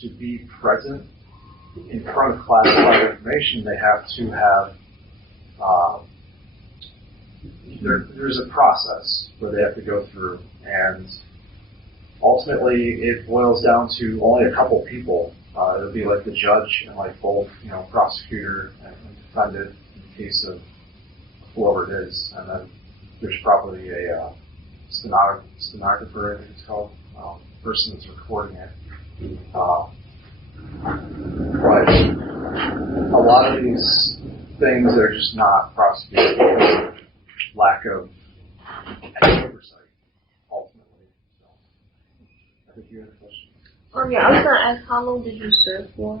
to be present in front of classified information, they have to have, there's a process where they have to go through, and ultimately it boils down to only a couple people. It'll be like the judge and like both, prosecutor and defendant in the case of whoever it is, and then there's probably a stenographer, I think it's called, person that's recording it. But a lot of these things are just not prosecuted because of lack of any oversight, ultimately. So, I think you had a question. Yeah, I was going to ask, how long did you serve for?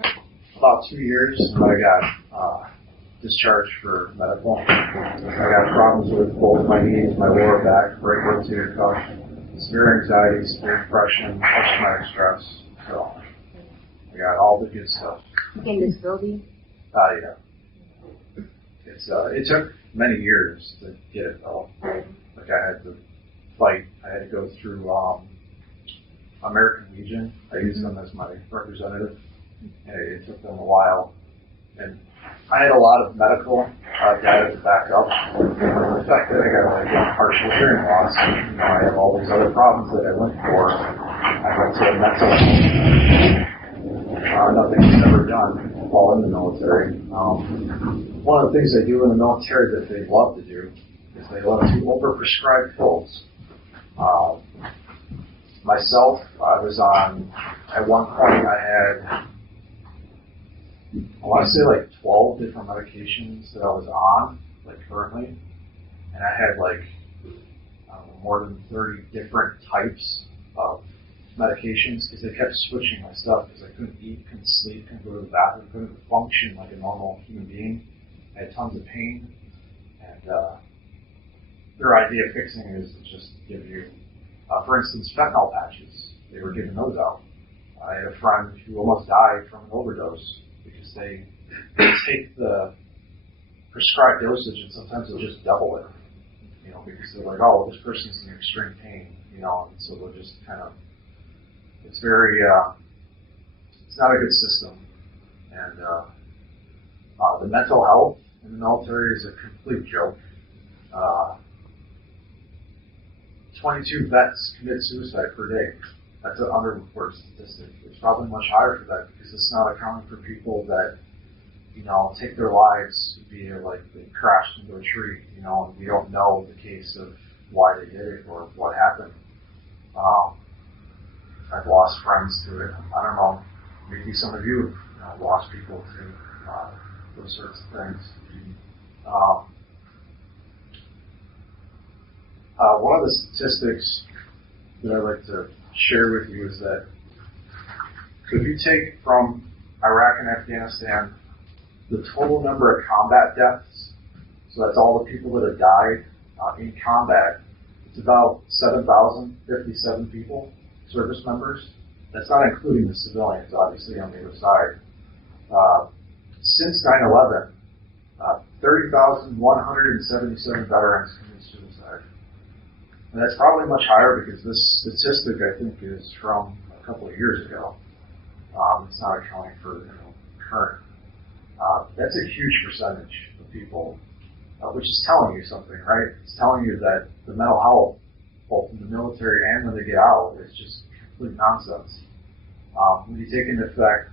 About 2 years, and I got discharged for medical. I got problems with both my knees, my lower back, right rotator cuff, severe anxiety, severe depression, post-traumatic stress. So I got all the good stuff. In disability? Yeah. It took many years to get it though. Like I had to fight. I had to go through American Legion. I used them as my representative, and it took them a while. And I had a lot of medical data to back up. The fact that I got partial hearing loss, I have all these other problems that I went for. I went to a mental nothing was ever done while in the military. One of the things they do in the military that they love to do is they love to overprescribe pills. Myself, I was on, at one point I had, I want to say like 12 different medications that I was on, like currently, and I had like, I don't know, more than 30 different types of medications because they kept switching my stuff because I couldn't eat, couldn't sleep, couldn't go to the bathroom, couldn't function like a normal human being. I had tons of pain, and their idea of fixing it is to just give you, for instance, fentanyl patches. They were giving those out. I had a friend who almost died from an overdose because they take the prescribed dosage and sometimes they'll just double it, because they're like, oh, this person's in extreme pain, and so they'll just kind of, it's very, it's not a good system. And the mental health in the military is a complete joke. 22 vets commit suicide per day. That's an underreported statistic. It's probably much higher for that because it's not accounting for people that, take their lives via like they crashed into a tree, and we don't know the case of why they did it or what happened. I've lost friends to it. I don't know. Maybe some of you have lost people to those sorts of things. One of the statistics that I'd like to share with you is that if you take from Iraq and Afghanistan the total number of combat deaths, so that's all the people that have died in combat, it's about 7,057 people, service members. That's not including the civilians, obviously, on the other side. Since 9/11, 30,177 veterans committed suicide. And that's probably much higher because this statistic, I think, is from a couple of years ago. It's not accounting for current. That's a huge percentage of people, which is telling you something, right? It's telling you that the mental health, both in the military and when they get out, is just complete nonsense. When you take into effect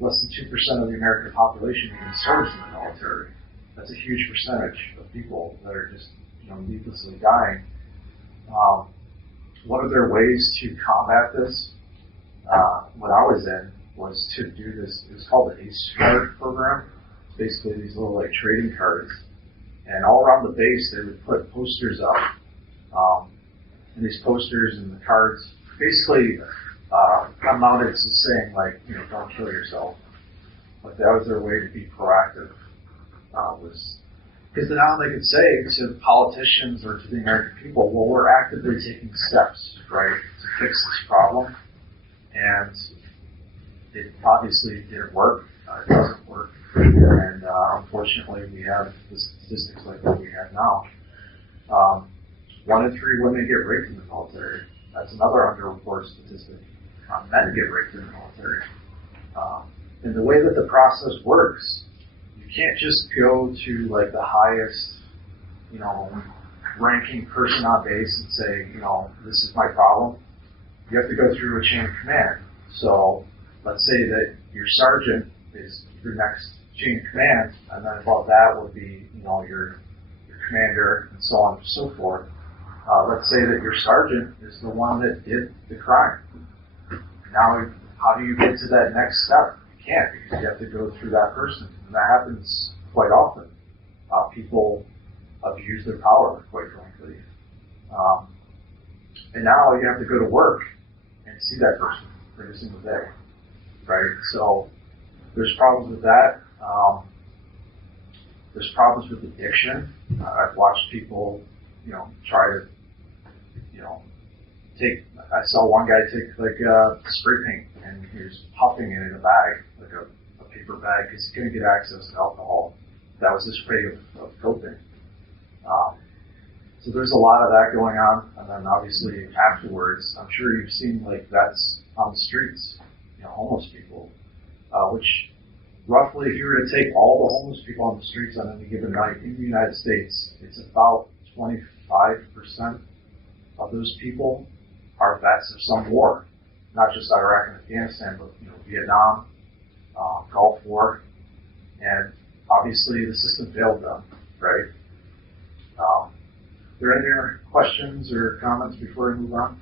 less than 2% of the American population even serves in the military, that's a huge percentage of people that are just needlessly dying. One of their ways to combat this, when I was in, was to do this. It was called the ACE card program. It's basically these little like trading cards, and all around the base they would put posters up. And these posters and the cards basically amounted to saying like, don't kill yourself. But that was their way to be proactive. Was because now they could say to politicians or to the American people, well, we're actively taking steps, right, to fix this problem. And it obviously didn't work. It doesn't work. And unfortunately, we have the statistics like what we have now. 1 in 3 women get raped in the military. That's another underreported statistic. men get right to the military. And the way that the process works, you can't just go to like the highest, ranking person on base and say, this is my problem. You have to go through a chain of command. So let's say that your sergeant is your next chain of command, and then above that would be, your commander and so on and so forth. Let's say that your sergeant is the one that did the crime. Now, how do you get to that next step? You can't, because you have to go through that person. And that happens quite often. People abuse their power, quite frankly. And now you have to go to work and see that person every single day, right? So there's problems with that. There's problems with addiction. I've watched people, try to, I saw one guy take like spray paint and he was puffing it in a bag, like a paper bag, because he couldn't get access to alcohol. That was his way of coping. So there's a lot of that going on, and then obviously afterwards, I'm sure you've seen like that's on the streets, homeless people, which roughly, if you were to take all the homeless people on the streets on any given night in the United States, it's about 25% of those people are vets of some war, not just Iraq and Afghanistan, but Vietnam, Gulf War, and obviously the system failed them, right? Are there any other questions or comments before we move on?